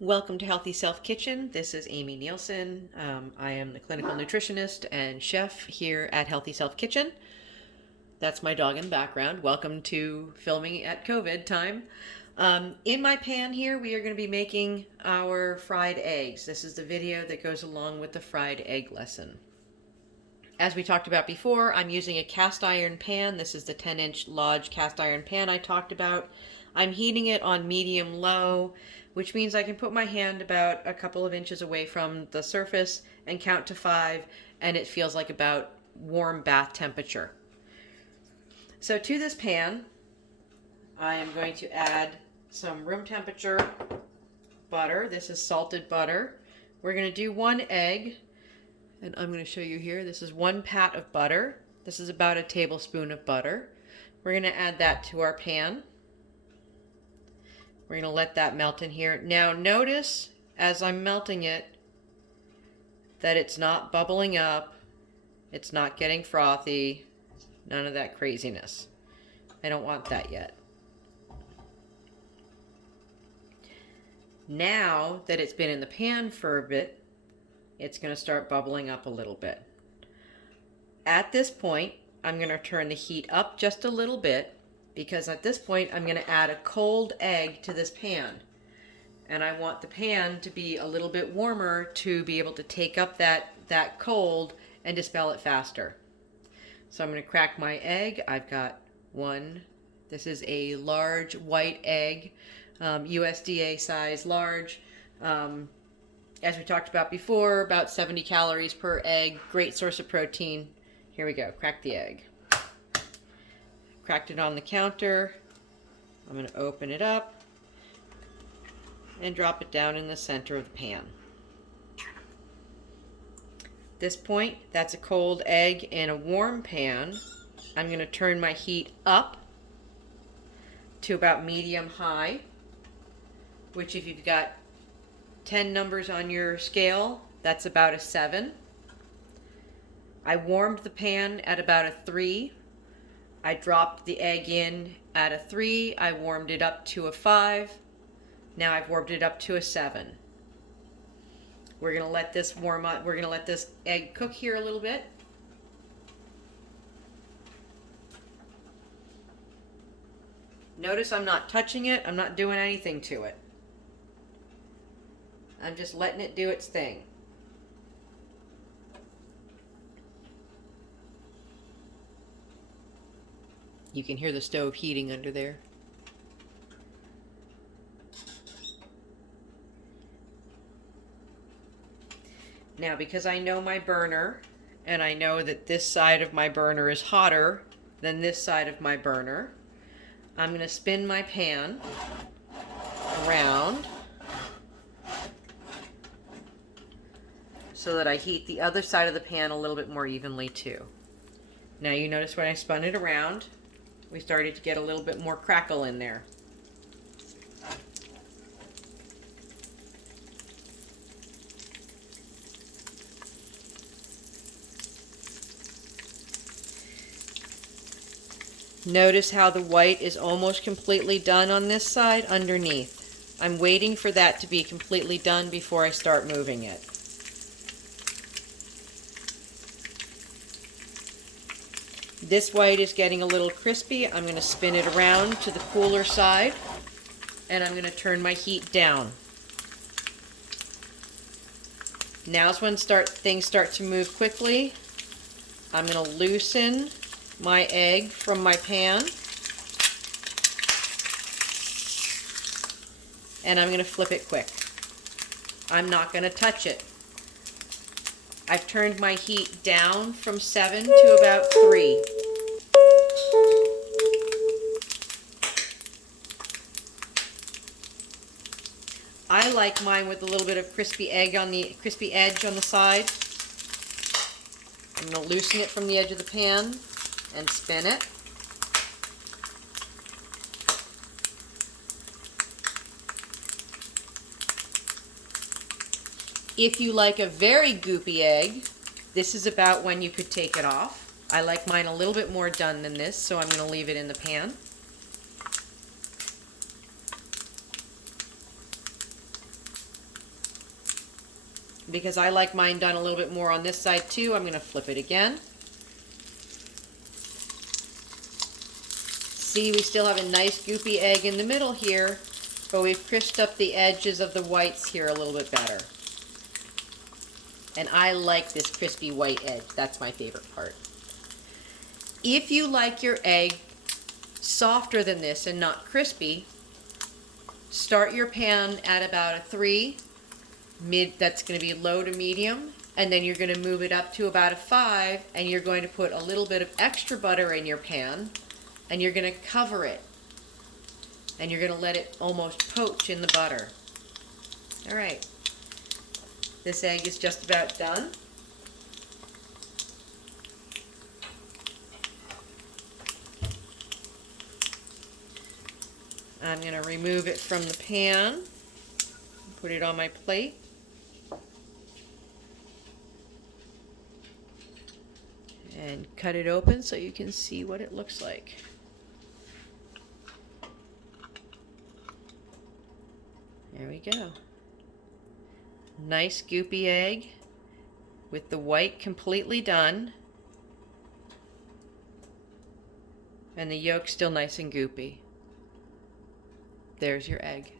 Welcome to Healthy Self Kitchen. This is Amy Nielsen. I am the clinical nutritionist and chef here at Healthy Self Kitchen. That's my dog in the background. Welcome to filming at COVID time. In my pan here, we are going to be making our fried eggs. This is the video that goes along with the fried egg lesson. As we talked about before, I'm using a cast iron pan. This is the 10-inch Lodge cast iron pan I talked about. I'm heating it on medium-low, which means I can put my hand about a couple of inches away from the surface and count to 5, and it feels like about warm bath temperature. So to this pan, I am going to add some room temperature butter. This is salted butter. We're going to do 1 egg, and I'm going to show you here. This is 1 pat of butter. This is about a tablespoon of butter. We're going to add that to our pan. We're going to let that melt in here. Now notice as I'm melting it that it's not bubbling up, it's not getting frothy, none of that craziness. I don't want that yet. Now that it's been in the pan for a bit, it's going to start bubbling up a little bit. At this point, I'm going to turn the heat up just a little bit, because at this point I'm going to add a cold egg to this pan. And I want the pan to be a little bit warmer to be able to take up that cold and dispel it faster. So I'm going to crack my egg. I've got 1. This is a large white egg, USDA size large. As we talked about before, about 70 calories per egg. Great source of protein. Here we go. Crack the egg. Cracked it on the counter. I'm going to open it up and drop it down in the center of the pan. At this point, that's a cold egg in a warm pan. I'm going to turn my heat up to about medium-high, which if you've got 10 numbers on your scale, that's about a 7. I warmed the pan at about a 3. I dropped the egg in at a 3. I warmed it up to a 5. Now I've warmed it up to a 7. We're going to let this warm up. We're going to let this egg cook here a little bit. Notice I'm not touching it. I'm not doing anything to it. I'm just letting it do its thing. You can hear the stove heating under there. Now, because I know my burner, and I know that this side of my burner is hotter than this side of my burner, I'm going to spin my pan around so that I heat the other side of the pan a little bit more evenly too. Now you notice when I spun it around, we started to get a little bit more crackle in there. Notice how the white is almost completely done on this side underneath. I'm waiting for that to be completely done before I start moving it. This white is getting a little crispy. I'm going to spin it around to the cooler side, and I'm going to turn my heat down. Now's when things start to move quickly. I'm going to loosen my egg from my pan, and I'm going to flip it quick. I'm not going to touch it. I've turned my heat down from 7 to about 3. I like mine with a little bit of crispy edge on the side. I'm going to loosen it from the edge of the pan and spin it. If you like a very goopy egg, this is about when you could take it off. I like mine a little bit more done than this, so I'm going to leave it in the pan. because I like mine done a little bit more on this side too, I'm going to flip it again. See, we still have a nice goopy egg in the middle here, but we've crisped up the edges of the whites here a little bit better. And I like this crispy white edge. That's my favorite part. If you like your egg softer than this and not crispy, start your pan at about a 3, that's going to be low to medium, and then you're going to move it up to about a 5, and you're going to put a little bit of extra butter in your pan, and you're going to cover it, and you're going to let it almost poach in the butter. All right, this egg is just about done. I'm going to remove it from the pan, put it on my plate. And cut it open so you can see what it looks like. There we go. Nice goopy egg with the white completely done. And the yolk still nice and goopy. There's your egg.